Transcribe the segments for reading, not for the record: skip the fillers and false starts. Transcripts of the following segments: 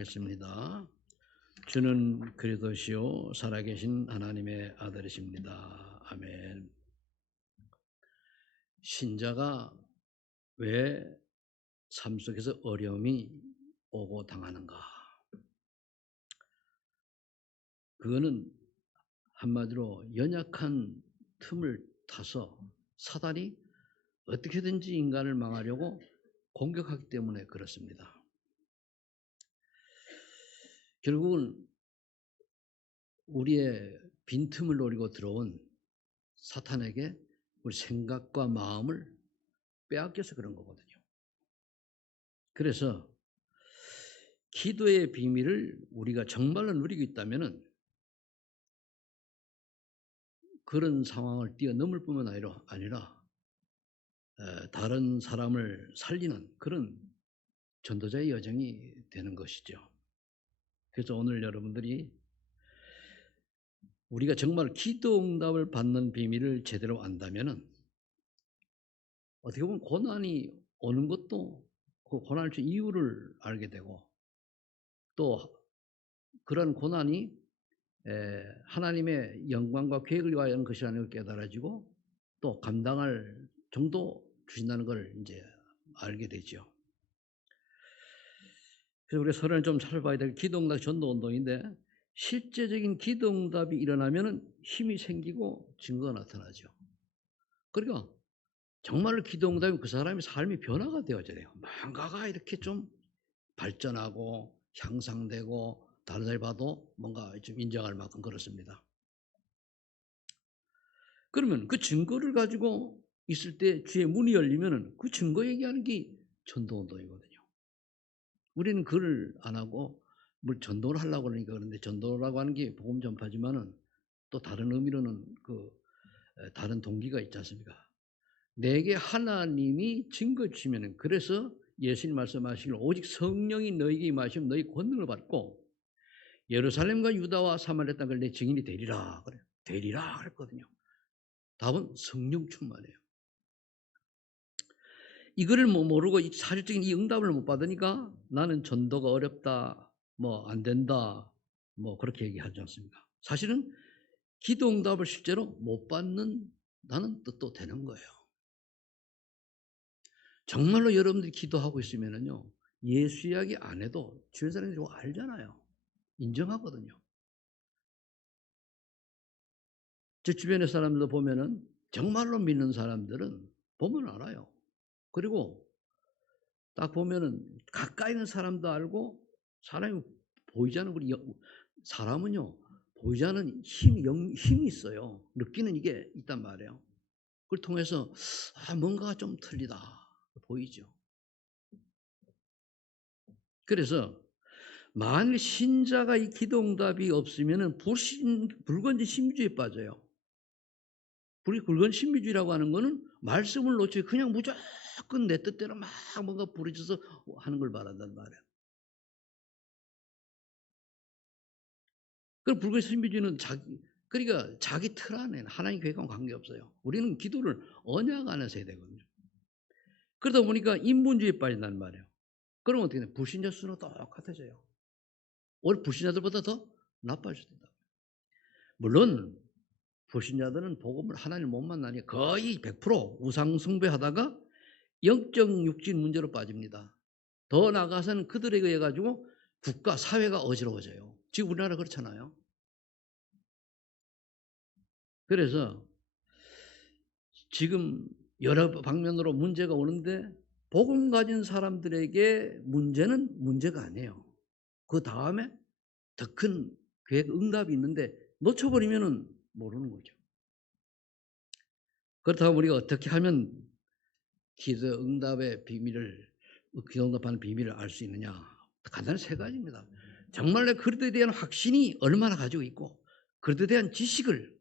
겠습니다. 주는 그리스도시요 살아계신 하나님의 아들이십니다. 아멘. 신자가 왜 삶 속에서 어려움이 오고 당하는가? 그거는 한마디로 연약한 틈을 타서 사단이 어떻게든지 인간을 망하려고 공격하기 때문에 그렇습니다. 결국은 우리의 빈틈을 노리고 들어온 사탄에게 우리 생각과 마음을 빼앗겨서 그런 거거든요. 그래서 기도의 비밀을 우리가 정말로 누리고 있다면 그런 상황을 뛰어넘을 뿐만 아니라 다른 사람을 살리는 그런 전도자의 여정이 되는 것이죠. 그래서 오늘 여러분들이 우리가 정말 기도 응답을 받는 비밀을 제대로 안다면 어떻게 보면 고난이 오는 것도 그 고난의 이유를 알게 되고 또 그런 고난이 하나님의 영광과 계획을 위하여 것이라는 걸 깨달아지고 또 감당할 정도 주신다는 걸 이제 알게 되죠. 그래서 우리가 서론을 좀 살펴봐야 될 기도응답 전도운동인데 실제적인 기도응답이 일어나면 힘이 생기고 증거가 나타나죠. 그러니까 정말로 기도응답이 그 사람의 삶이 변화가 되어져요. 뭔가가 이렇게 좀 발전하고 향상되고 다른 사람이 봐도 뭔가 좀 인정할 만큼 그렇습니다. 그러면 그 증거를 가지고 있을 때 주의 문이 열리면 그 증거 얘기하는 게 전도운동이거든요. 우리는 그걸 안 하고 뭘 전도를 하려고 그러니까 그런데 전도라고 하는 게 복음 전파지만은 또 다른 의미로는 다른 동기가 있지 않습니까? 내게 하나님이 증거 주시면은 그래서 예수님 말씀하시길 오직 성령이 너에게 임하시면 너희 권능을 받고 예루살렘과 유다와 사마리아 땅을 내 증인이 되리라 그래요. 되리라 그랬거든요. 답은 성령 충만이에요. 이거를 모르고 사실적인 이 응답을 못 받으니까 나는 전도가 어렵다, 뭐 안 된다, 뭐 그렇게 얘기하지 않습니까? 사실은 기도 응답을 실제로 못 받는 나는 뜻도 되는 거예요. 정말로 여러분들이 기도하고 있으면은요, 예수 이야기 안 해도 주변 사람들이 알잖아요. 인정하거든요. 제 주변의 사람들 보면은 정말로 믿는 사람들은 보면 알아요. 그리고 딱 보면은 가까이 있는 사람도 알고 사람이 보이지 않는 우리 사람은요 보이지 않는 힘이 있어요. 느끼는 이게 있단 말이에요. 그걸 통해서 뭔가가 좀 틀리다 보이죠. 그래서 만일 신자가 이 기도응답이 없으면은 불건진 신비주의에 빠져요. 불건진 신비주의라고 하는 거는 말씀을 놓치고 그냥 무조건 내 뜻대로 막 뭔가 부르짖어서 하는 걸 말한단 말이에요. 그럼 불교의 신비주의는 그러니까 자기 틀 안에 하나님 계획과는 관계없어요. 우리는 기도를 언약 안에서 해야 되거든요. 그러다 보니까 인본주의에 빠진단 말이에요. 그러면 어떻게 돼요? 불신자 수는 똑같아져요. 오히려 불신자들보다 더 나빠진다. 물론 불신자들은 복음을 하나님을 못 만나니 거의 100% 우상 숭배하다가 영적 육진 문제로 빠집니다. 더 나아가서는 그들에게 의해 가지고 국가 사회가 어지러워져요. 지금 우리나라 그렇잖아요. 그래서 지금 여러 방면으로 문제가 오는데 복음 가진 사람들에게 문제는 문제가 아니에요. 그 다음에 더 큰 계획 응답이 있는데 놓쳐버리면은 모르는 거죠. 그렇다면 우리가 어떻게 하면 기도 응답의 비밀을 기도 응답하는 비밀을 알 수 있느냐? 간단히 세 가지입니다. 정말 내 그릇에 대한 확신이 얼마나 가지고 있고 그릇에 대한 지식을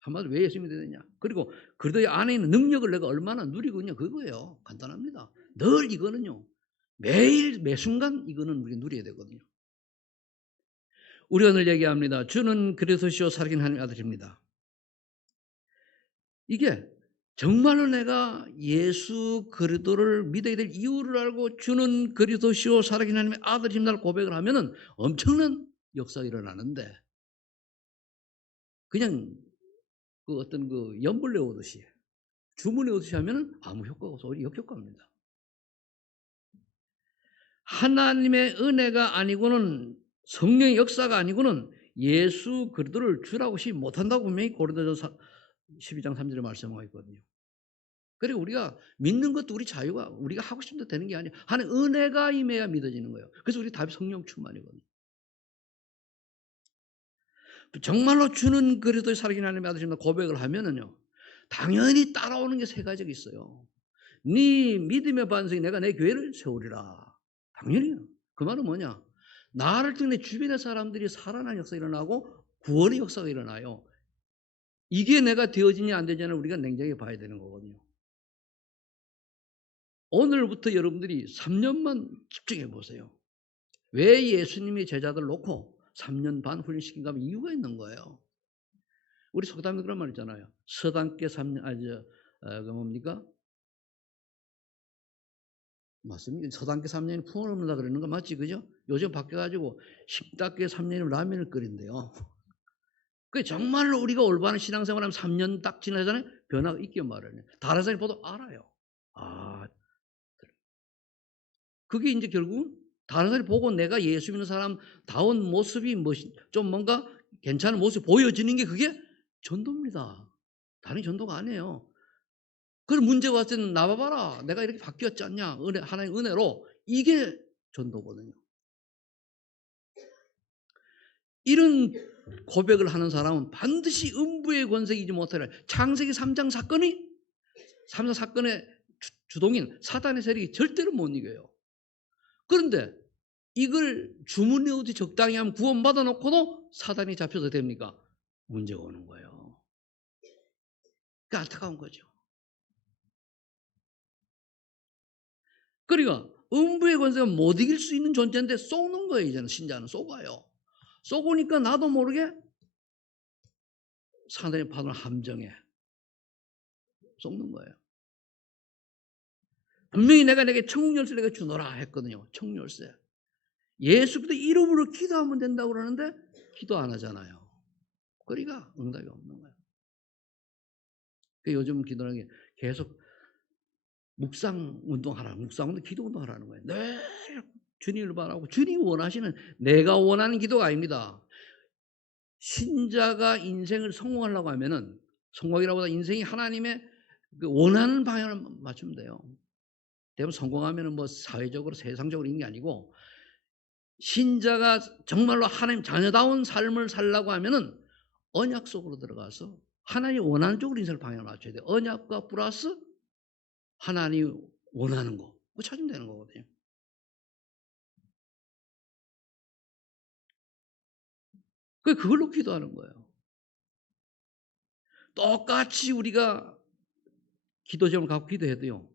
한마디로 왜 예수 믿어야 되냐? 그리고 그릇 안에 있는 능력을 내가 얼마나 누리고 있냐 그거예요. 간단합니다. 늘 이거는요. 매일 매순간 이거는 우리 누려야 되거든요. 우리 오늘 얘기합니다. 주는 그리스도시요 살아계신 하나님의 아들입니다. 이게 정말로 내가 예수 그리스도를 믿어야 될 이유를 알고 주는 그리스도시요 살아계신 하나님의 아들이심을 고백을 하면은 엄청난 역사가 일어나는데 그냥 그 어떤 그 연불 외우듯이 주문 외우듯이 하면은 아무 효과가 없어. 오히려 역효과입니다. 하나님의 은혜가 아니고는 성령의 역사가 아니고는 예수 그리스도를 주라고 시 못한다고 분명히 고린도전서 12장 3절에 말씀하고 있거든요. 그리고 우리가 믿는 것도 우리 자유가 우리가 하고 싶은 대로 되는 게 아니에요. 하나님 은혜가 임해야 믿어지는 거예요. 그래서 우리 답이 성령 충만이거든요. 정말로 주는 그리스도의 살아계신 하나님의 아들이심을 고백을 하면은요. 당연히 따라오는 게 세 가지가 있어요. 네 믿음의 반석이 내가 내 교회를 세우리라. 당연히요. 그 말은 뭐냐? 나를 통해 내 주변의 사람들이 살아나는 역사가 일어나고 구원의 역사가 일어나요. 이게 내가 되어지냐 안 되냐는 우리가 냉정히 봐야 되는 거거든요. 오늘부터 여러분들이 3년만 집중해 보세요. 왜 예수님이 제자들 놓고 3년 반 훈련시킨가 하면 이유가 있는 거예요. 우리 속담에 그런 말 있잖아요. 서당께 3년, 그 뭡니까? 맞습니까? 서당께 3년이 풍을 없는다 그러는 거 맞지, 그죠? 요즘 바뀌어가지고 식당께 3년이면 라면을 끓인대요. 그 정말로 우리가 올바른 신앙생활하면 3년 딱 지나잖아요. 변화가 있게 말하네. 다른 사람이 봐도 알아요. 아, 그게 이제 결국 다른 사람이 보고 내가 예수 믿는 사람다운 모습이 좀 뭔가 괜찮은 모습이 보여지는 게 그게 전도입니다. 다른 전도가 아니에요. 그런 문제가 왔을 때는 나와봐라. 내가 이렇게 바뀌었지 않냐. 하나의 은혜로. 이게 전도거든요. 이런 고백을 하는 사람은 반드시 음부의 권세를 이기지 못하리라. 창세기 3장 사건이 3장 사건의 주동인 사단의 세력이 절대로 못 이겨요. 그런데 이걸 주문에 어디 적당히 하면 구원받아 놓고도 사단이 잡혀서 됩니까? 문제가 오는 거예요. 그게 안타까운 거죠. 그러니까 음부의 권세가 못 이길 수 있는 존재인데 쏘는 거예요. 이제는 신자는 쏘아요. 쏘고니까 나도 모르게 사단이 파는 함정에 쏘는 거예요. 분명히 내게 천국 열쇠를 내가 주노라 했거든요. 천국 열쇠. 예수 그리스도 이름으로 기도하면 된다고 그러는데 기도 안 하잖아요. 그러니까 응답이 없는 거예요. 요즘 기도하는 게 계속 묵상 운동하라. 묵상 운동, 기도 운동하라는 거예요. 늘 주님을 바라고 주님이 원하시는 내가 원하는 기도가 아닙니다. 신자가 인생을 성공하려고 하면은 성공이라보다 인생이 하나님의 그 원하는 방향을 맞추면 돼요. 대부분 성공하면은 뭐 사회적으로 세상적으로 있는 게 아니고 신자가 정말로 하나님 자녀다운 삶을 살려고 하면은 언약 속으로 들어가서 하나님이 원하는 쪽으로 인생을 방향을 맞춰야 돼요. 언약과 플러스 하나님이 원하는 거 그거 찾으면 되는 거거든요. 그걸로 기도하는 거예요. 똑같이 우리가 기도 제목을 갖고 기도해도요.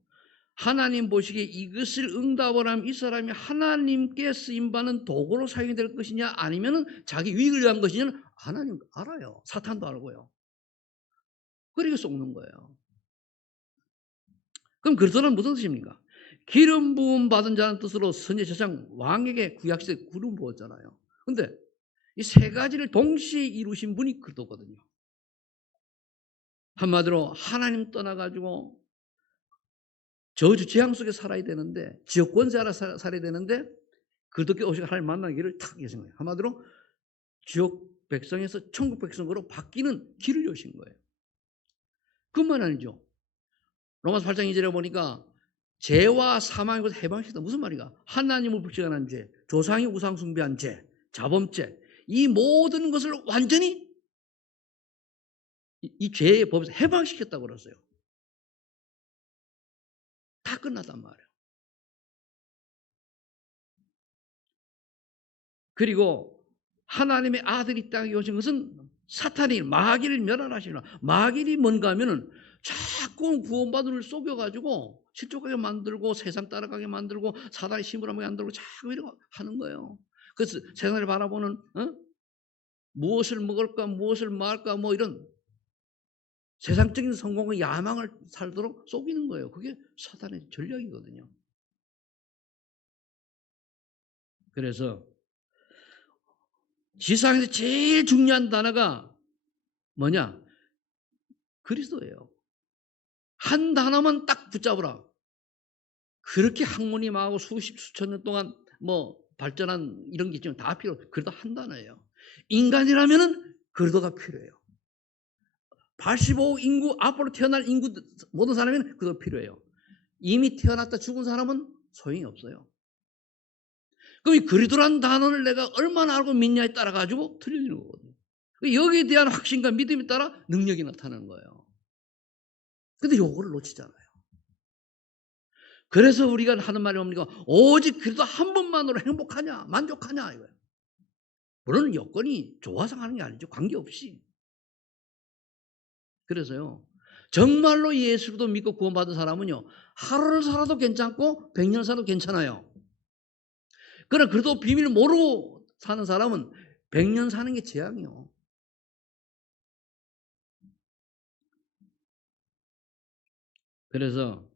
하나님 보시기에 이것을 응답을 하면 이 사람이 하나님께 쓰임받는 도구로 사용이 될 것이냐 아니면 자기 유익을 위한 것이냐는 하나님 알아요. 사탄도 알고요. 그러니까 속는 거예요. 그럼 그리스도는 무슨 뜻입니까? 기름 부음 받은 자는 뜻으로 선지 제사장 왕에게 구약시대 기름 부었잖아요. 근데 이 세 가지를 동시에 이루신 분이 그리스도거든요. 한마디로 하나님 떠나가지고 저주 재앙 속에 살아야 되는데 지역 권세 아래 살아야 되는데 그리스도께 오시고 하나님 만나는 길을 탁 여신 거예요. 한마디로 지옥 백성에서 천국 백성으로 바뀌는 길을 여신 거예요. 그것만 아니죠. 로마서 8장 2절에 보니까 죄와 사망에서 해방시켰다. 무슨 말이가? 하나님을 불신한 죄, 조상이 우상 숭배한 죄, 자범죄 이 모든 것을 완전히 이 죄의 법에서 해방시켰다고 그랬어요. 다 끝났단 말이에요. 그리고 하나님의 아들이 땅에 오신 것은 사탄이 마귀를 멸하시라. 마귀이 뭔가 하면은 자꾸 구원받음을 속여가지고 실족하게 만들고 세상 따라가게 만들고 사단의 심부름하게 만들고 자꾸 이러고 하는 거예요. 그래서 세상을 바라보는 무엇을 먹을까 무엇을 말까 뭐 이런 세상적인 성공과 야망을 살도록 속이는 거예요. 그게 사탄의 전략이거든요. 그래서 지상에서 제일 중요한 단어가 뭐냐? 그리스도예요. 한 단어만 딱 붙잡으라. 그렇게 학문이 망하고 수십 수천 년 동안 뭐 발전한 이런 게 있지만 다 필요. 그래도 한 단어예요. 인간이라면은 그리스도가 필요해요. 85 인구 앞으로 태어날 인구 모든 사람에는 그거 필요해요. 이미 태어났다 죽은 사람은 소용이 없어요. 그럼 이 그리스도라는 단어를 내가 얼마나 알고 믿냐에 따라 가지고 틀려지는 거거든요. 여기에 대한 확신과 믿음에 따라 능력이 나타나는 거예요. 근데 요거를 놓치잖아요. 그래서 우리가 하는 말이 뭡니까? 오직 그리스도 한 분만으로 행복하냐, 만족하냐 이거예요. 물론 여건이 좋아서 하는 게 아니죠. 관계없이. 그래서요. 정말로 예수도 믿고 구원받은 사람은요. 하루를 살아도 괜찮고 100년 살아도 괜찮아요. 그러나 그래도 비밀을 모르고 사는 사람은 100년 사는 게 재앙이요. 그래서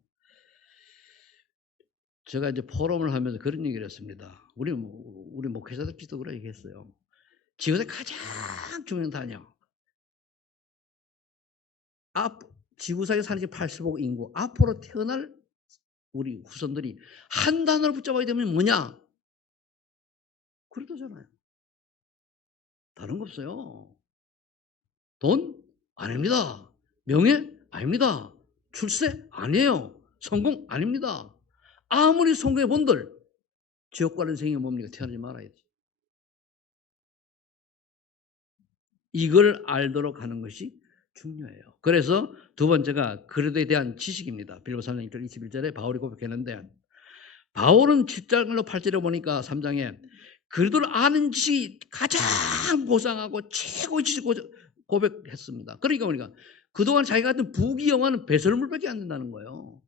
제가 이제 포럼을 하면서 그런 얘기를 했습니다. 우리 목회자들끼리도 그런 얘기했어요. 지구에서 가장 중요한 단어. 지구상에 사는 85억 인구 앞으로 태어날 우리 후손들이 한 단어를 붙잡아야 되면 뭐냐? 그러잖아요. 다른 거 없어요. 돈? 아닙니다. 명예? 아닙니다. 출세? 아니에요. 성공? 아닙니다. 아무리 성공해 본들 지옥 가는 생이 뭡니까? 태어나지 말아야지. 이걸 알도록 하는 것이 중요해요. 그래서 두 번째가 그리스도에 대한 지식입니다. 빌립보서 3장 1절 21절에 바울이 고백했는데 바울은 7장로 8절에 보니까 3장에 그리스도를 아는 지식이 가장 고상하고 최고의 지식 고백했습니다. 그러니까 우리가 그동안 자기가 같은 부귀영화는 배설물밖에 안 된다는 거예요.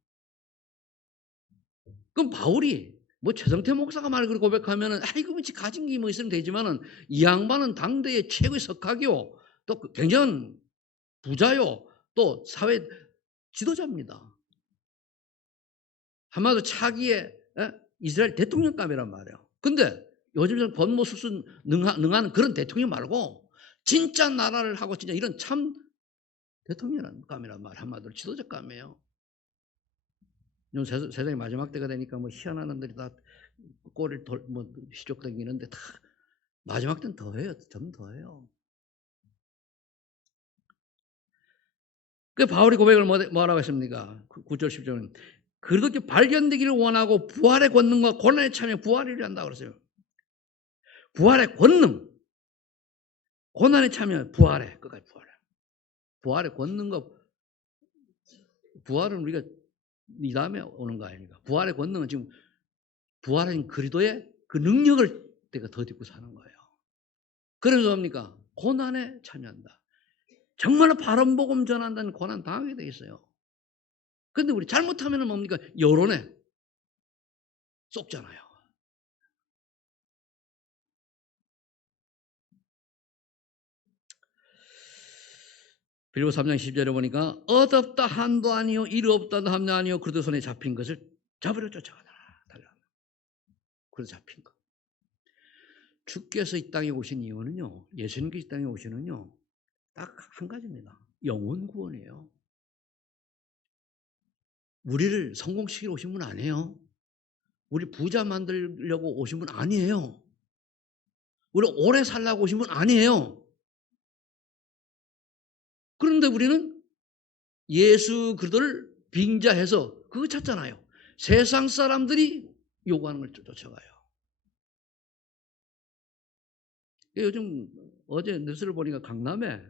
그럼 바울이 뭐 최성태 목사가 말을 그렇게 고백하면은 아이고 가진 게 뭐 있으면 되지만은 이 양반은 당대의 최고의 석학이요, 또 굉장한 부자요, 또 사회 지도자입니다. 한마디로 차기의 이스라엘 대통령감이란 말이에요. 근데 요즘 권모술수 능한 그런 대통령 말고 진짜 나라를 하고 진짜 이런 참 대통령감이란 말, 한마디로 지도자감이에요. 세상의 마지막 때가 되니까 뭐 희한한 놈들이 다 꼬리를 휘족 당기는데 다 마지막 때는 더해요. 좀 더해요. 그 바울이 고백을 뭐라고 했습니까? 9절 10절은 그렇게 발견되기를 원하고 부활의 권능과 고난에 참여 부활을 한다고 그랬어요. 부활의 권능, 고난에 참여 부활해. 끝까지 부활해. 부활의 권능과 부활은 우리가 이 다음에 오는 거 아닙니까? 부활의 권능은 지금 부활한 그리스도의 그 능력을 내가 덧입고 사는 거예요. 그래서 뭡니까? 고난에 참여한다. 정말로 바른 복음 전한다는 고난 당하게 돼 있어요. 근데 우리 잘못하면 뭡니까? 여론에 쏙잖아요. 그리고 3장 10절에 보니까 얻었다 한도 아니요 이르 없다 함도 아니요 그리스도 손에 잡힌 것을 잡으려 쫓아가더라. 그래서 잡힌 것. 주께서 이 땅에 오신 이유는요, 예수님께서 이 땅에 오시는요, 딱 한 가지입니다. 영혼 구원이에요. 우리를 성공시키러 오신 분 아니에요. 우리 부자 만들려고 오신 분 아니에요. 우리 오래 살라고 오신 분 아니에요. 그런데 우리는 예수 그리스도를 빙자해서 그거 찾잖아요. 세상 사람들이 요구하는 걸 쫓아가요. 요즘 어제 뉴스를 보니까 강남에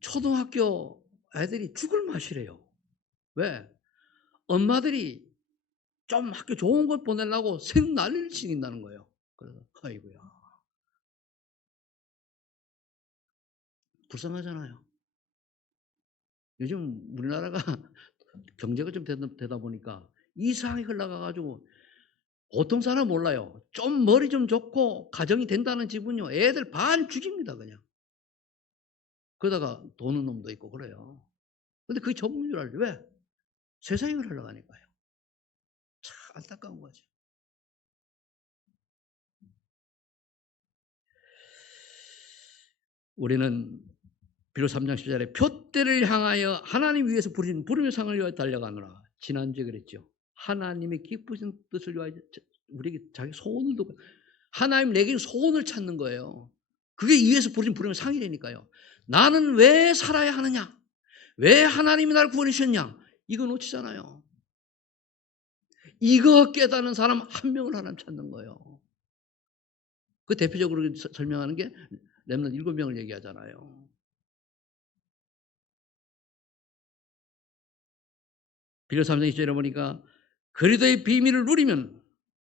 초등학교 애들이 죽을 맛이래요. 왜? 엄마들이 좀 학교 좋은 것 보내려고 생난리를 치긴다는 거예요. 그래서 아이고야. 불쌍하잖아요. 요즘 우리나라가 경제가 좀 되다 보니까 이상하게 흘러가가지고 보통 사람 몰라요. 좀 머리 좀 좋고 가정이 된다는 집은요, 애들 반 죽입니다, 그냥. 그러다가 도는 놈도 있고 그래요. 근데 그게 전부인 줄 알죠. 왜? 세상이 흘러가니까요. 참 안타까운 거죠. 우리는 비록 3장 10절에 표대를 향하여 하나님 위해서 부르신 부름의 상을 위하여 달려가노라. 지난주에 그랬죠. 하나님의 기쁘신 뜻을 위하여 우리에게 자기 소원을 두고 하나님 내게 소원을 찾는 거예요. 그게 위에서 부르신 부름의 상이라니까요. 나는 왜 살아야 하느냐? 왜 하나님이 나를 구원해 주셨냐? 이거 놓치잖아요. 이거 깨닫는 사람 한 명을 하나님 찾는 거예요. 그 대표적으로 설명하는 게 렘넌트 7명을 얘기하잖아요. 빌려 3장 2절에 보니까 그리스도의 비밀을 누리면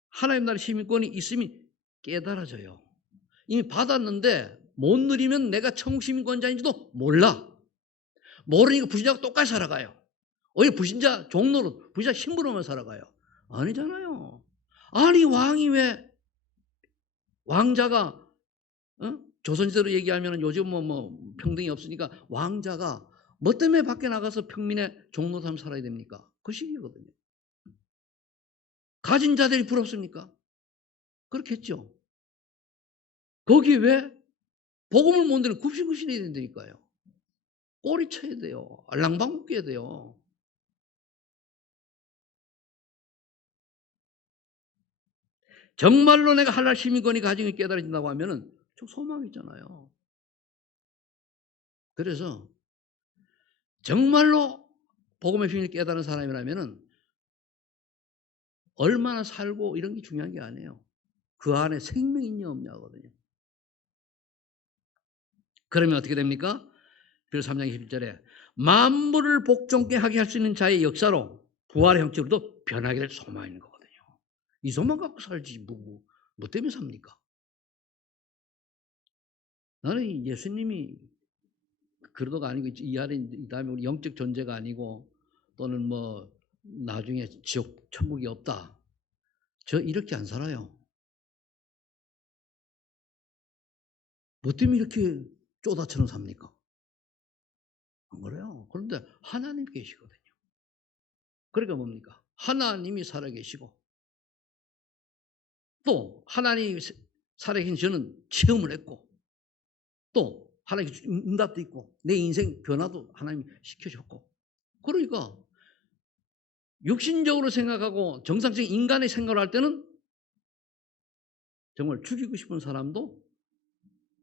하나님 나라의 시민권이 있음이 깨달아져요. 이미 받았는데 못 누리면 내가 천국 시민권자인지도 몰라. 모르니까 불신자하고 똑같이 살아가요. 오히려 불신자 종로로 불신자 힘으로만 살아가요. 아니잖아요. 아니 왕이 왜 왕자가 조선시대로 얘기하면 요즘 뭐 평등이 없으니까 왕자가 뭐 때문에 밖에 나가서 평민의 종로 삶 살아야 됩니까? 그 시기거든요. 가진 자들이 부럽습니까? 그렇겠죠. 거기 왜 복음을 못 듣는 굽신굽신해야 된다니까요. 꼬리 쳐야 돼요. 알랑방구 껴야 돼요. 정말로 내가 할랄 시민권이 가지고 깨달아진다고 하면은 좀 소망이 있잖아요. 그래서 정말로 복음의 비밀을 깨달은 사람이라면은 얼마나 살고 이런 게 중요한 게 아니에요. 그 안에 생명이 있냐 없냐거든요. 그러면 어떻게 됩니까? 그래서 3장 21절에 만물을 복종케 하게 할 수 있는 자의 역사로 부활의 형체로도 변하기를 소망하는 거거든요. 이 소망 갖고 살지 뭐 때문에 삽니까? 나는 예수님이 그러도가 아니고 이 안에 이 다음에 우리 영적 존재가 아니고 또는 뭐 나중에 지옥 천국이 없다. 저 이렇게 안 살아요. 뭐 때문에 이렇게 쪼다처럼 삽니까? 안 그래요. 그런데 하나님 계시거든요. 그러니까 뭡니까? 하나님이 살아계시고 또 하나님이 살아계신 저는 체험을 했고 또 하나님 응답도 있고 내 인생 변화도 하나님이 시켜줬고 그러니까 육신적으로 생각하고 정상적인 인간의 생각을 할 때는 정말 죽이고 싶은 사람도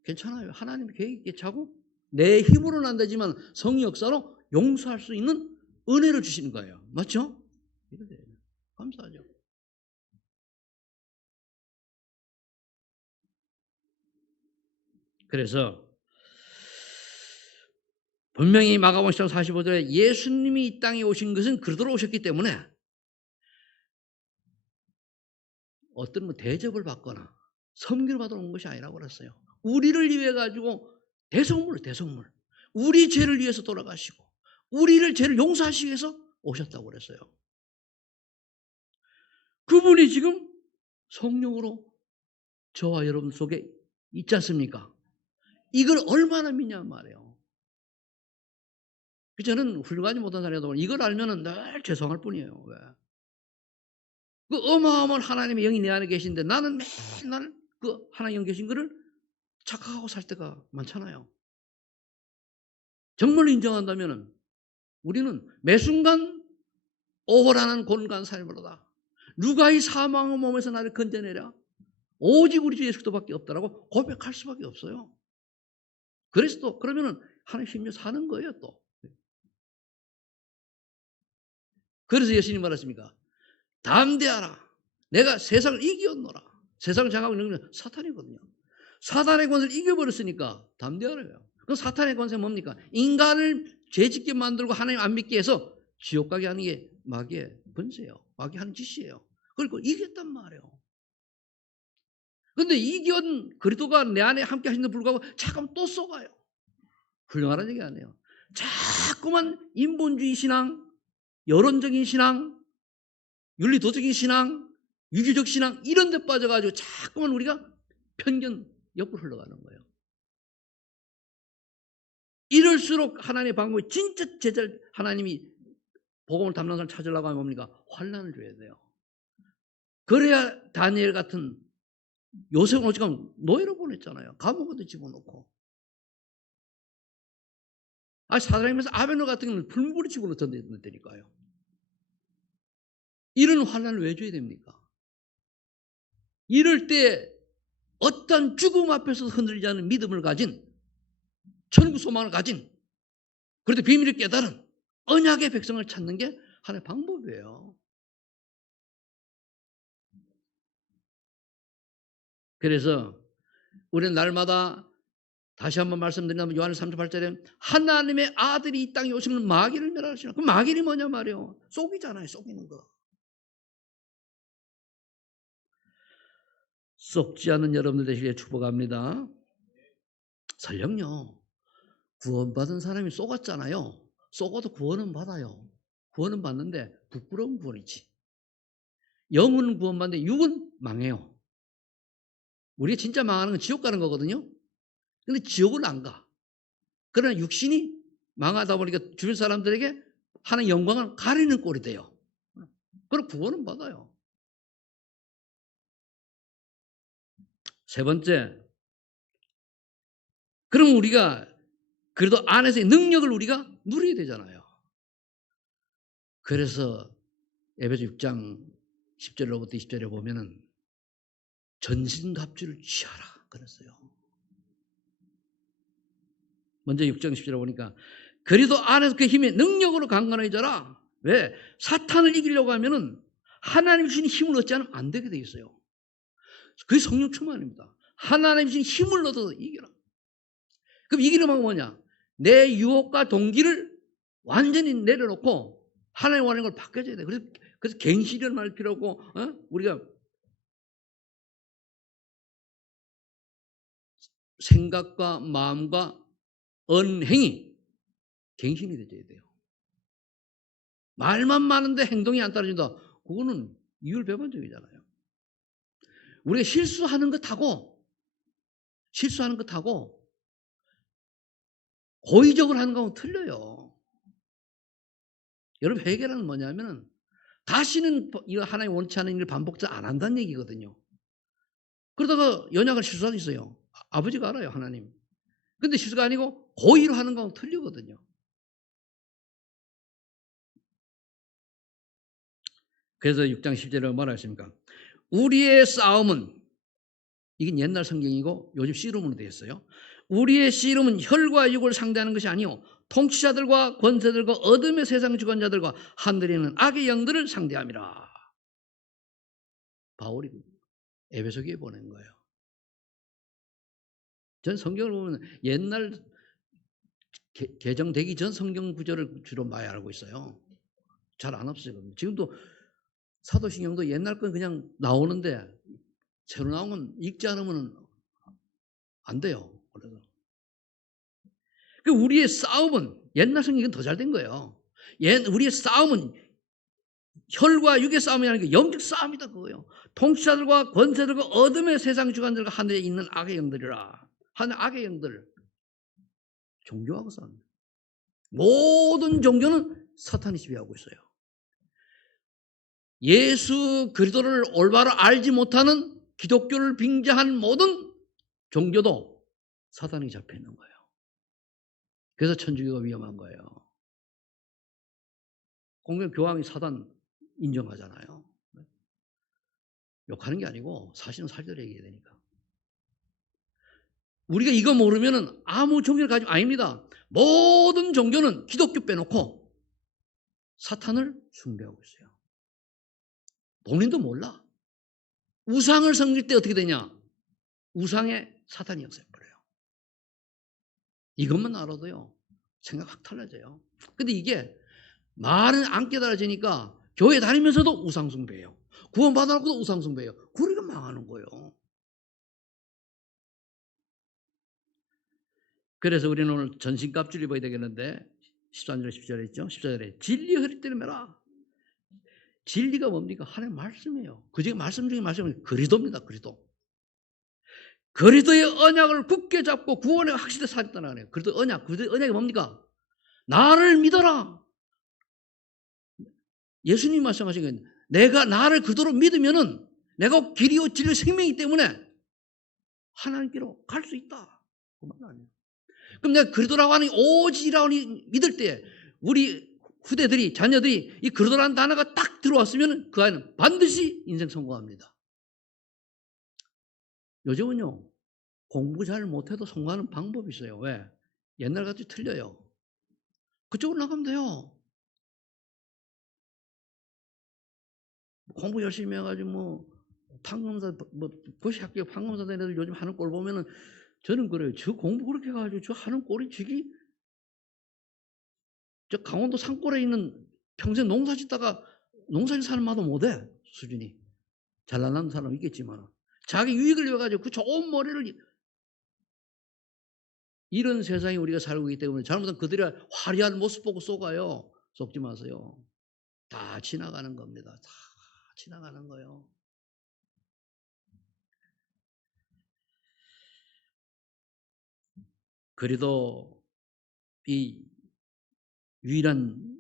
괜찮아요. 하나님이 계획 있게 차고 내 힘으로는 안 되지만 성의 역사로 용서할 수 있는 은혜를 주시는 거예요. 맞죠? 감사하죠. 그래서 분명히 마가복음 10장 45절에 예수님이 이 땅에 오신 것은 그리스도로 오셨기 때문에 어떤 뭐 대접을 받거나 섬기를 받으러 온 것이 아니라고 그랬어요. 우리를 위해 가지고 대성물 우리 죄를 위해서 돌아가시고 우리를 죄를 용서하시기 위해서 오셨다고 그랬어요. 그분이 지금 성령으로 저와 여러분 속에 있지 않습니까? 이걸 얼마나 믿냐 말이에요. 저는 훌륭하지 못한 사람이라도 이걸 알면은 늘 죄송할 뿐이에요. 왜? 그 어마어마한 하나님의 영이 내 안에 계신데 나는 맨날 그 하나님 영 계신 거를 착각하고 살 때가 많잖아요. 정말 인정한다면은 우리는 매 순간 오호라는 곤간 삶으로다. 누가 이 사망의 몸에서 나를 건져내랴? 오직 우리 주 예수 그리스도밖에 없다라고 고백할 수밖에 없어요. 그래서 또 그러면은 하나님 힘려 사는 거예요 또. 그래서 예수님 말했습니까? 담대하라. 내가 세상을 이겼노라. 세상을 장하고 있는 건 사탄이거든요. 사탄의 권세를 이겨버렸으니까 담대하래요. 그 사탄의 권세는 뭡니까? 인간을 죄짓게 만들고 하나님 안 믿게 해서 지옥 가게 하는 게 마귀의 번세예요. 마귀 하는 짓이에요. 그리고 이겼단 말이에요. 그런데 이긴 그리스도가 내 안에 함께 하시는데 불구하고 잠깐 또 쏘가요. 훌륭하다는 얘기 아니에요. 자꾸만 인본주의 신앙, 여론적인 신앙, 윤리도적인 신앙, 유교적 신앙 이런 데 빠져가지고 자꾸만 우리가 편견 옆으로 흘러가는 거예요. 이럴수록 하나님의 방법이 진짜 제자를 하나님이 복음을 담는 사람 찾으려고 하면 뭡니까? 환난을 줘야 돼요. 그래야 다니엘 같은 요셉은 오직하면 노예로 보냈잖아요. 감옥에도 집어넣고. 사드락에서 아벤노 같은 경우는 불물이 집어넣었다니까요. 이런 환난을 왜 줘야 됩니까? 이럴 때 어떤 죽음 앞에서 흔들리지 않는 믿음을 가진, 천국 소망을 가진, 그래도 비밀을 깨달은 언약의 백성을 찾는 게 하나의 방법이에요. 그래서 우리는 날마다 다시 한번 말씀드리면 요한의 38절에 하나님의 아들이 이 땅에 오시면 마귀를 멸하시라. 그 마귀는 뭐냐 말이에요. 속이잖아요. 속이는 거. 속지 않는 여러분들 되시길 축복합니다. 설령요. 구원받은 사람이 속았잖아요. 속아도 구원은 받아요. 구원은 받는데 부끄러운 구원이지. 영은 구원받는데 육은 망해요. 우리가 진짜 망하는 건 지옥 가는 거거든요. 근데 지옥은 안 가. 그러나 육신이 망하다 보니까 주변 사람들에게 하는 영광을 가리는 꼴이 돼요. 그럼 구원은 받아요. 세 번째, 그럼 우리가 그래도 안에서의 능력을 우리가 누려야 되잖아요. 그래서 에베소 6장 10절로부터 20절에 보면은 전신갑주를 취하라 그랬어요. 먼저 6장 10절에 보니까 그래도 안에서 그 힘의 능력으로 강건해져라. 왜? 사탄을 이기려고 하면은 하나님 주신 힘을 얻지 않으면 안 되게 돼 있어요. 그게 성령 충만입니다. 하나님 주신 힘을 얻어서 이겨라. 그럼 이기는 방법은 뭐냐? 내 유혹과 동기를 완전히 내려놓고 하나님 원하는 걸 바꿔줘야 돼. 그래서 갱신을 할 필요 없고, 우리가 생각과 마음과 언행이 갱신이 되어야 돼요. 말만 많은데 행동이 안 따라준다. 그거는 이율배반적이잖아요. 우리가 실수하는 것하고 고의적으로 하는 거하고 틀려요. 여러분 회개라는 뭐냐면은 다시는 이거 하나님 원치 않는 일을 반복자 안 한다는 얘기거든요. 그러다가 연약을 실수할 수 있어요. 아버지가 알아요, 하나님. 근데 실수가 아니고 고의로 하는 거하고 틀리거든요. 그래서 6장 10절에 뭐라 했습니까? 우리의 싸움은, 이건 옛날 성경이고 요즘 씨름으로 되어 있어요. 우리의 씨름은 혈과 육을 상대하는 것이 아니요 통치자들과 권세들과 어둠의 세상 주관자들과 하늘에 있는 악의 영들을 상대함이라. 바울이 에베소기에 보낸 거예요. 전 성경을 보면 옛날 개정되기 전 성경 구절을 주로 많이 알고 있어요. 잘 안 없어요. 지금도 사도신경도 옛날 건 그냥 나오는데 새로 나온 건 읽지 않으면 안 돼요. 그래서 우리의 싸움은 옛날 성경은 더 잘 된 거예요. 우리의 싸움은 혈과 육의 싸움이 아니라 영적 싸움이다 그거예요. 통치자들과 권세들과 어둠의 세상 주관들과 하늘에 있는 악의 영들이라. 하늘 악의 영들. 종교하고 싸웁니다. 모든 종교는 사탄이 지배하고 있어요. 예수 그리스도를 올바로 알지 못하는 기독교를 빙자한 모든 종교도 사탄이 잡혀 있는 거예요. 그래서 천주교가 위험한 거예요. 공경 교황이 사단 인정하잖아요. 욕하는 게 아니고 사실은 사실대로 얘기해야 되니까. 우리가 이거 모르면은 아무 종교를 가지고 아닙니다. 모든 종교는 기독교 빼놓고 사탄을 숭배하고 있어요. 본인도 몰라. 우상을 섬길 때 어떻게 되냐? 우상에 사탄이 역사해버려요. 이것만 알아도요. 생각 확 달라져요. 근데 이게 말은 안 깨달아지니까 교회 다니면서도 우상숭배해요. 구원 받아놓고도 우상숭배해요. 그러니까 망하는 거예요. 그래서 우리는 오늘 전신갑주를 입어야 되겠는데 13절 10절에 있죠. 14절에 진리 흐릴 때를 매라. 진리가 뭡니까? 하나님 말씀이에요. 그 중에 말씀 중에 말씀은 그리스도입니다. 그리스도. 그리스도의 언약을 굳게 잡고 구원의 확실히 살았다는 거예요. 그리스도의 언약, 그리스도의 언약이 뭡니까? 나를 믿어라. 예수님 말씀하신 건 내가 나를 그대로 믿으면은 내가 길이요 진리요 생명이기 때문에 하나님께로 갈 수 있다. 그 말 아니에요. 그럼 내가 그리스도라고 하는 오직이라고 믿을 때 우리 후대들이 자녀들이 이 그리스도라는 단어가 딱 들어왔으면 그 아이는 반드시 인생 성공합니다. 요즘은요 공부 잘 못해도 성공하는 방법이 있어요. 왜? 옛날같이 틀려요. 그쪽으로 나가면 돼요. 공부 열심히 해가지고 뭐 판검사 뭐 고시학교 판검사 되는 애들 요즘 하는 꼴 보면은 저는 그래요. 저 공부 그렇게 해가지고 저 하는 꼴이 저기 저 강원도 산골에 있는 평생 농사 짓다가 농사 짓는 사람마다 못해 수준이. 잘나는 사람 있겠지만 자기 유익을 위해 가지고 그 좋은 머리를 이런 세상에 우리가 살고 있기 때문에 잘못하면 그들의 화려한 모습 보고 속아요. 속지 마세요. 다 지나가는 겁니다. 다 지나가는 거예요. 그래도 이 유일한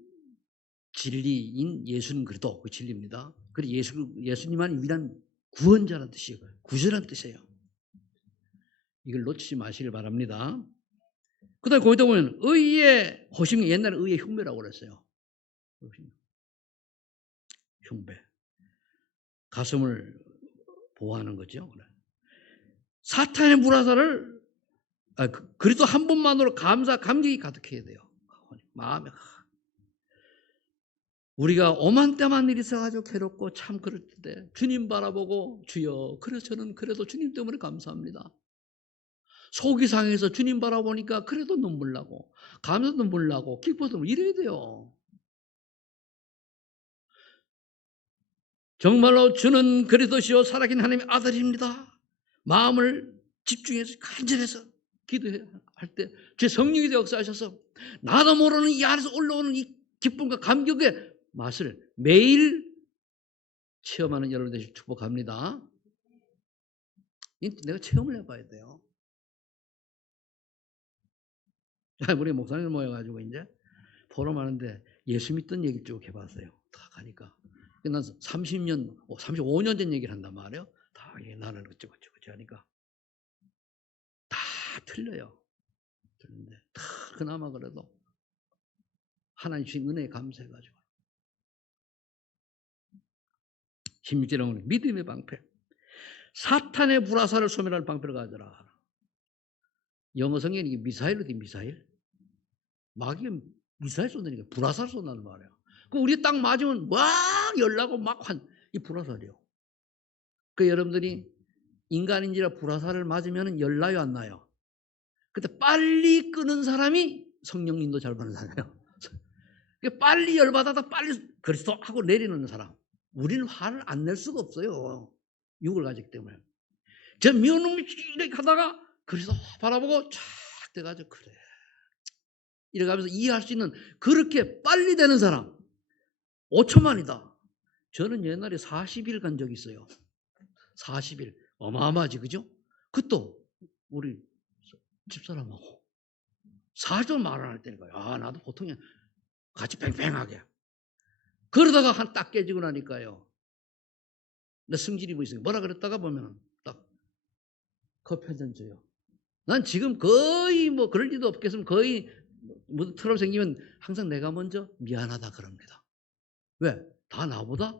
진리인 예수는 그래도 그 진리입니다. 그리고 예수님만 유일한 구원자라는 뜻이에요. 구주라는 뜻이에요. 이걸 놓치지 마시길 바랍니다. 그 다음에 거기다 보면 의의 호심, 옛날에 의의 흉배라고 그랬어요. 흉배. 가슴을 보호하는 거죠. 사탄의 불화살을 그래도 한 번만으로 감격이 가득해야 돼요. 마음에 우리가 오만 때만 일이 있어가지고 괴롭고 참 그럴 때 주님 바라보고 주여 그래서 저는 그래도 주님 때문에 감사합니다. 속이 상해서 주님 바라보니까 그래도 눈물 나고 감사도 눈물 나고 기뻐도 이래야 돼요. 정말로 주는 그리스도시요 살아계신 하나님의 아들입니다. 마음을 집중해서 간절해서 기도할 때 제 성령이 역사하셔서 나도 모르는 이 안에서 올라오는 이 기쁨과 감격의 맛을 매일 체험하는 여러분 되시길 축복합니다. 내가 체험을 해봐야 돼요. 우리 목사님 모여가지고 이제 포럼하는데 예수 믿던 얘기 쭉 해봤어요. 다 가니까. 난 30년, 35년 전 얘기를 한단 말이에요. 다 나는 어쩌고 하니까 다 틀려요. 틀린데 다 그나마 그래도 하나님 주신 은혜에 감사해가지고 16절에 보면 믿음의 방패 사탄의 불화살을 소멸할 방패를 가져라. 영어 성경에 이게 미사일로 돼. 미사일 마귀는 미사일 쏜다니까 불화살 쏜다는 말이에요. 그 우리 딱 맞으면 막 열나고 막 이 불화살이요. 그 여러분들이 인간인지라 불화살을 맞으면 열나요 안 나요? 근데 빨리 끄는 사람이 성령님도 잘 받는 사람이에요. 빨리 열받아다 빨리 그리스도 하고 내리는 사람. 우리는 화를 안 낼 수가 없어요. 육을 가지기 때문에. 저 미운 놈이 이렇게 하다가 그리스도 바라보고 쫙 돼가지고 그래. 이렇게 하면서 이해할 수 있는 그렇게 빨리 되는 사람 5초만이다. 저는 옛날에 40일 간 적이 있어요. 40일 어마어마하지 그죠? 그것도 우리 집사람하고 4조 말 안 할 때니까요. 나도 보통이 같이 팽팽하게 그러다가 한 딱 깨지고 나니까요. 내 성질이 뭐 있어요. 뭐라 그랬다가 보면 딱 커피 한 잔 줘요. 난 지금 거의 뭐 그럴 일도 없겠으면 거의 뭐 트러블 생기면 항상 내가 먼저 미안하다 그럽니다. 왜? 다 나보다?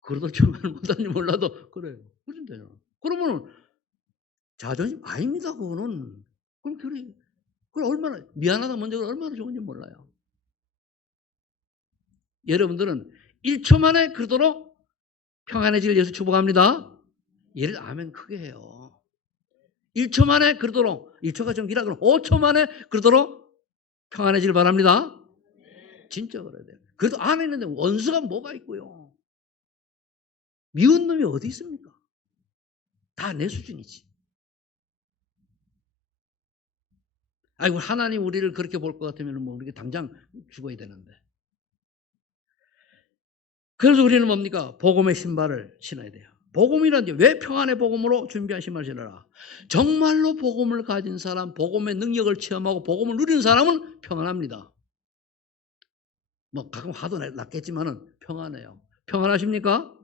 그래도 정말 못하는지 몰라도 그래요. 그러면 되잖아. 그러면은 자존심 아닙니다. 그거는. 그럼 얼마나 미안하다 먼저 얼마나 좋은지 몰라요. 여러분들은 1초 만에 그러도록 평안해지길 예수 축복합니다. 예를 아멘 크게 해요. 1초 만에 그러도록 1초가 좀 길어 그럼 5초 만에 그러도록 평안해지길 바랍니다. 진짜 그래야 돼요. 그래도 안에 있는데 원수가 뭐가 있고요. 미운 놈이 어디 있습니까? 다 내 수준이지. 아이고 하나님 우리를 그렇게 볼 것 같으면 뭐 우리가 당장 죽어야 되는데. 그래서 우리는 뭡니까? 복음의 신발을 신어야 돼요. 복음이란 게 왜 평안의 복음으로 준비하신 말이라. 정말로 복음을 가진 사람, 복음의 능력을 체험하고 복음을 누리는 사람은 평안합니다. 뭐 가끔 화도 났겠지만은 평안해요. 평안하십니까?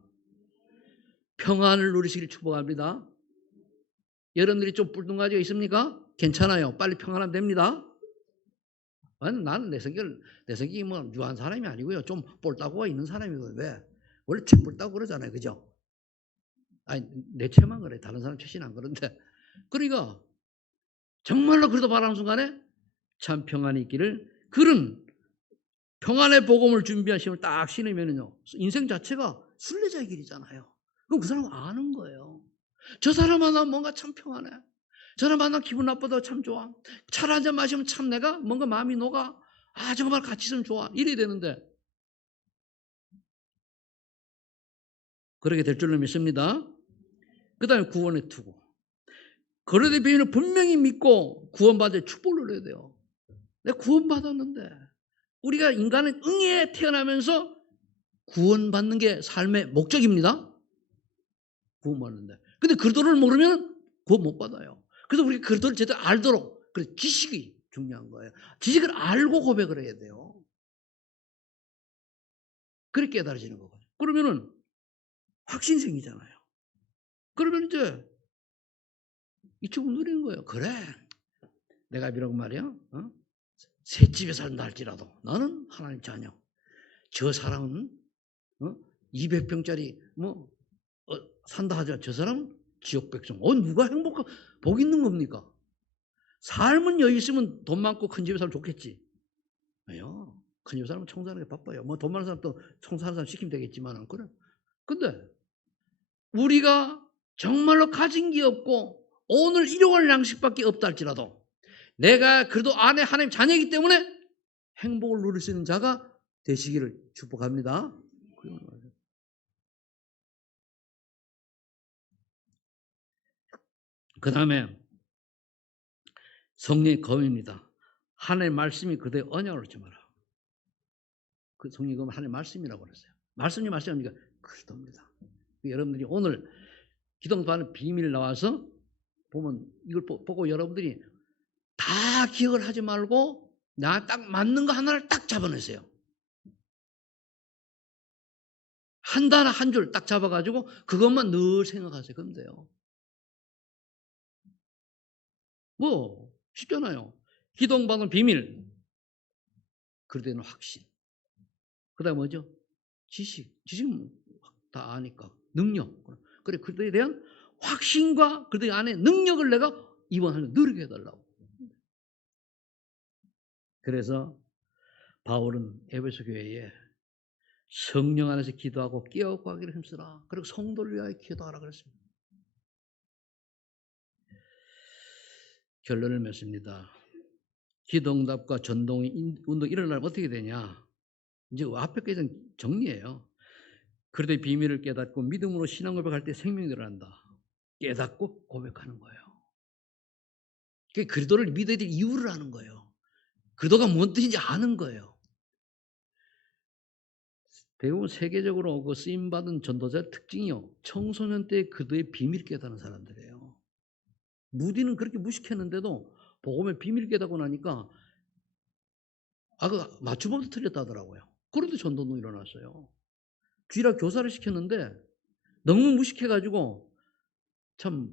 평안을 누리시길 축복합니다. 여러분들이 좀 불등가지가 있습니까? 괜찮아요. 빨리 평안하면 됩니다. 나는 내 성격이 뭐 유한 사람이 아니고요. 좀 볼 따구가 있는 사람이거든요. 왜? 원래 책 볼 따구 그러잖아요. 그죠? 아니, 내 책만 그래. 다른 사람 책은 안 그런데. 그러니까 정말로 그래도 바라는 순간에 참 평안이 있기를, 그런 평안의 복음을 준비한 힘을 딱 신으면요, 인생 자체가 순례자의 길이잖아요. 그럼 그 사람은 아는 거예요. 저 사람 만나면 뭔가 참 평안해. 저 사람 만나면 기분 나빠도 참 좋아. 차를 한잔 마시면 참 내가 뭔가 마음이 녹아. 아, 정말 같이 있으면 좋아. 이래야 되는데 그렇게 될 줄로 믿습니다. 그 다음에 구원의 투구. 거래대 비밀을 분명히 믿고 구원받을 축복을 누려야 돼요. 내가 구원받았는데, 우리가 인간은 응에 태어나면서 구원받는 게 삶의 목적입니다. 구원받는데. 근데 그리도를 모르면 구원 못 받아요. 그래서 우리가 그리도를 제대로 알도록, 그래서 지식이 중요한 거예요. 지식을 알고 고백을 해야 돼요. 그렇게 깨달아지는 거거든요. 그러면은 확신이 생기잖아요. 그러면 이제 이쪽을 누리는 거예요. 그래, 내가 비록 말이야, 셋집에 산다 할지라도 나는 하나님 자녀. 저 사람은 200평짜리 뭐 산다 하자. 저 사람은 지옥 백성. 누가 행복한 복 있는 겁니까? 삶은 여유 있으면 돈 많고 큰 집에 살면 좋겠지. 아니요. 큰 집에 살면 청소하는 게 바빠요. 뭐 돈 많은 사람 또 청소하는 사람 시키면 되겠지만, 그래. 근데 우리가 정말로 가진 게 없고 오늘 일용할 양식밖에 없다 할지라도 내가 그래도 안에 하나님 자녀이기 때문에 행복을 누릴 수 있는 자가 되시기를 축복합니다. 그 다음에 성령의 검입니다. 하나님의 말씀이 그대의 언약으로 주마라. 그 성령의 검은 하나님의 말씀이라고 그랬어요. 말씀이 말씀입니까? 그리스도입니다. 여러분들이 오늘 기도하는 비밀 나와서 보면 이걸 보고 여러분들이 다 기억을 하지 말고 나 딱 맞는 거 하나를 딱 잡아내세요. 한 단어 한 줄 딱 잡아가지고 그것만 늘 생각하세요. 그럼 돼요. 뭐 쉽잖아요. 기도받는 비밀, 그대는 확신. 그 다음에 뭐죠? 지식은 다 아니까. 능력. 그래, 그들에 대한 확신과 그들 안에 능력을 내가 이번 한 해 누리게 해달라고. 그래서 바울은 에베소 교회에 성령 안에서 기도하고 깨어있고 하기를 힘쓰라. 그리고 성도를 위하여 기도하라 그랬습니다. 결론을 맺습니다. 기도응답과 전동 운동 일어나면 어떻게 되냐? 이제 앞에 것은 정리예요. 그래도 비밀을 깨닫고 믿음으로 신앙 고백할 때 생명이 일어난다. 깨닫고 고백하는 거예요. 그리스도를 믿어야 될 이유를 아는 거예요. 그리스도가 뭔 뜻인지 아는 거예요. 대부분 세계적으로 그 쓰임받은 전도자의 특징이요, 청소년 때 그리스도의 비밀을 깨닫는 사람들이에요. 무디는 그렇게 무식했는데도 복음의 비밀을 깨닫고 나니까 그 맞춤법도 틀렸다더라고요. 그런데 전도는 일어났어요. 쥐라 교사를 시켰는데 너무 무식해가지고 참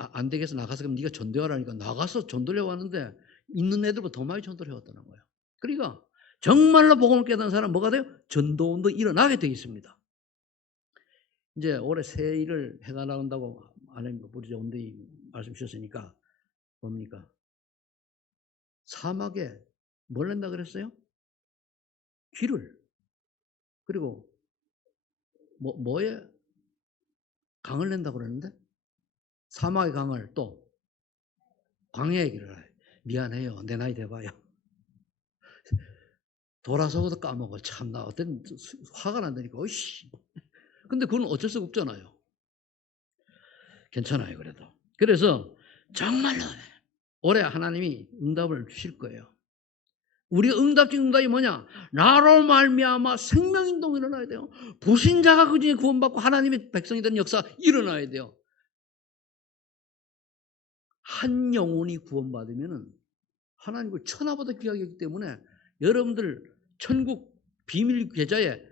안 되겠어, 나가서 그럼 네가 전도하라니까 나가서 전도를 해왔는데 있는 애들보다 더 많이 전도를 해왔다는 거예요. 그러니까 정말로 복음을 깨닫는 사람은 뭐가 돼요? 전도운도 일어나게 되어 있습니다. 이제 올해 새 일을 해나간다고 하나님 우리 원대히 말씀 주셨으니까 뭡니까? 사막에 뭘 낸다 그랬어요? 길을. 그리고 뭐에 강을 낸다고 그랬는데, 사막의 강을, 또 광야의 길을. 미안해요. 내 나이 돼봐요. 돌아서고도 까먹어. 참나 어떤 화가 난다니까. 어이씨. 근데 그건 어쩔 수가 없잖아요. 괜찮아요. 그래도. 그래서 정말로 올해 하나님이 응답을 주실 거예요. 우리가 응답적인 응답이 뭐냐? 나로 말미암아 생명인동이 일어나야 돼요. 불신자가 그중에 구원받고 하나님의 백성이 되는 역사 일어나야 돼요. 한 영혼이 구원받으면 하나님을 천하보다 귀하게 하기 때문에 여러분들 천국 비밀 계좌에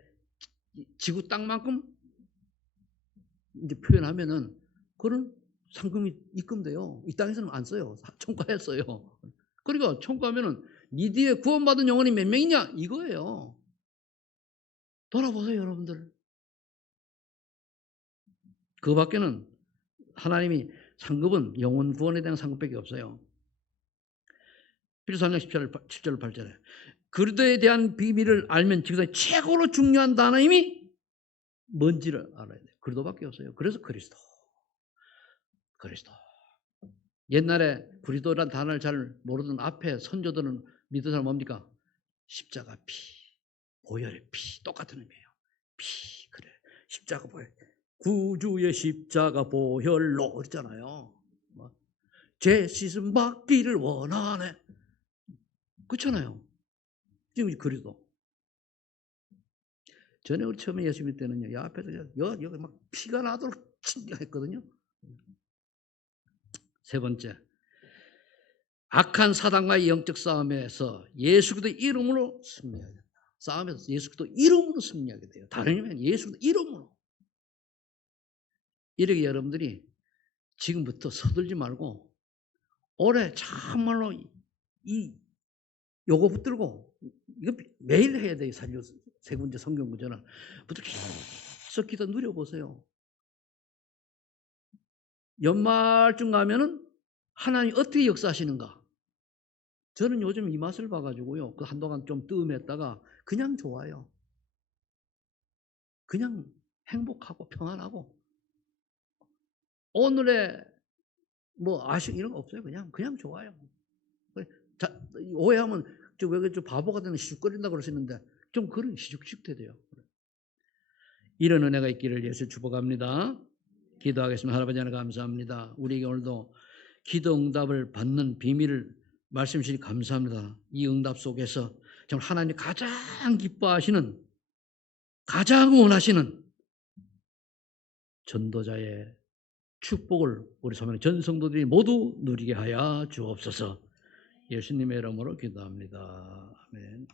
지구 땅만큼 이제 표현하면은 그런 상금이 입금돼요. 이 땅에서는 안 써요. 천국에 써요. 그러니까 천국 가면은 니 뒤에 구원받은 영혼이 몇 명이냐 이거예요. 돌아보세요, 여러분들. 그 밖에는 하나님이 상급은 영혼 구원에 대한 상급밖에 없어요. 빌립보서 3장 10절 8절에 그리스도에 대한 비밀을 알면 지금 최고로 중요한 단어임이 뭔지를 알아야 돼요. 그리스도밖에 없어요. 그래서 그리스도. 옛날에 그리스도란 단어를 잘 모르던 앞에 선조들은 믿은 사람 뭡니까? 십자가 피, 보혈의 피 똑같은 의미예요. 피 그래 십자가 보혈 구주의 십자가 보혈로 그랬잖아요. 죄 씻음 받기를 원하네. 그렇잖아요. 지금 그리스도. 전에 우리 처음에 예수 믿을 때는요, 야 앞에서 여기 막 피가 나도록 했거든요. 세 번째, 악한 사단과의 영적 싸움에서 예수 그리스도 이름으로 승리해야 된다. 싸움에서 예수 그리스도 이름으로 승리하게 돼요. 다른 의미는 예수 그리스도 이름으로. 이렇게 여러분들이 지금부터 서둘지 말고 올해 참말로 요거 붙들고 이거 매일 해야 돼요. 살려 세 군데 성경 구절은 계속 기도 누려보세요. 연말쯤 가면은 하나님 어떻게 역사하시는가? 저는 요즘 이 맛을 봐가지고요. 그 한동안 좀 뜸했다가 그냥 좋아요. 그냥 행복하고 평안하고 오늘의 뭐 아쉬움 이런 거 없어요. 그냥 좋아요. 자, 오해하면 왜 좀 바보가 되는 시죽거린다고 그러시는데 좀 그런 시죽시죽 돼요. 이런 은혜가 있기를 예수 축복합니다. 기도하겠습니다. 할아버지 하나님 감사합니다. 우리에게 오늘도 기도 응답을 받는 비밀을 말씀 주시니 감사합니다. 이 응답 속에서 정말 하나님이 가장 기뻐하시는 가장 원하시는 전도자의 축복을 우리 사모님 전 성도들이 모두 누리게 하여 주옵소서. 예수님의 이름으로 기도합니다. 아멘.